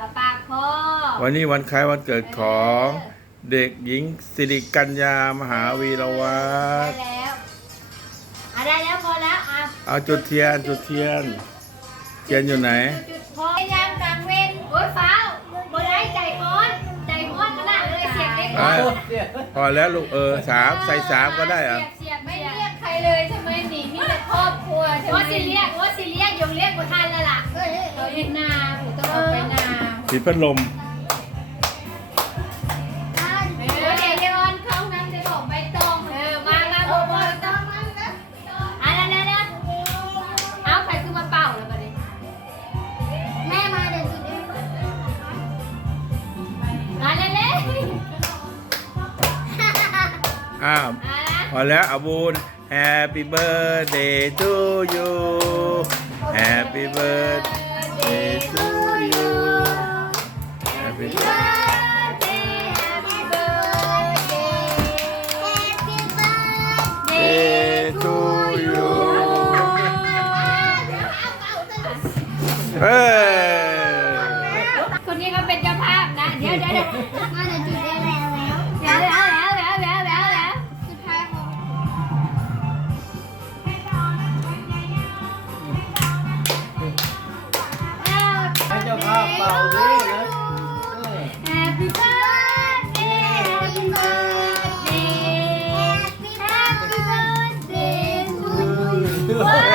ก็ปากพ่อวันนี้วันคล้ายวันเกิดของเด็กหญิงสิริกัญญามหาวีรวัได้ฒน์แล้วอะได้แล้วพอแล้วอะเอาจุดเทียนจุดเทียน เทียนอยู่ไหน จุดพอพยายามกลางเว้นโอ้ยฟ้าวบ่ได้ใจร้อนใจร้อนขนาดเลยเสียงเล็กอะพอแล้วลูกเออสามใส่สามก็ได้เหรอะเสียบเสียบไม่ไม่เรีเรียยกกใครเลยใช่ไหมหนีมีแต่ครอบครัวใช่ไหมว่าสิเรียกว่าสิเรียกยงเรียกบ่ทันแล้วล่ะเราเห็นนา ปิดพัดลมเดี๋ยวเดี๋ยวเดี๋ยวออนเข้าน้ำจะบอกใบตองเออมามาบอกใบตองมาแล้วอะเดี๋ยวเดี๋ยวเอาใครคือมาเป่าแล้วบัดนี้แม่มาเดี๋ยวจุดเองมาเร็วเร็วอ้าวมาละพอแล้วอาบูน Happy birthday to you Happy birthday เอ้คนนี้ก็เป็นาภานะ เดี๋ยวเดี๋ยวเดี๋ยวมเดี๋ยวจุดได้แล้วเดี๋วแล้วแล้วแล้วแล้วแล้วแล้วสุดภาพเป่าดิ What?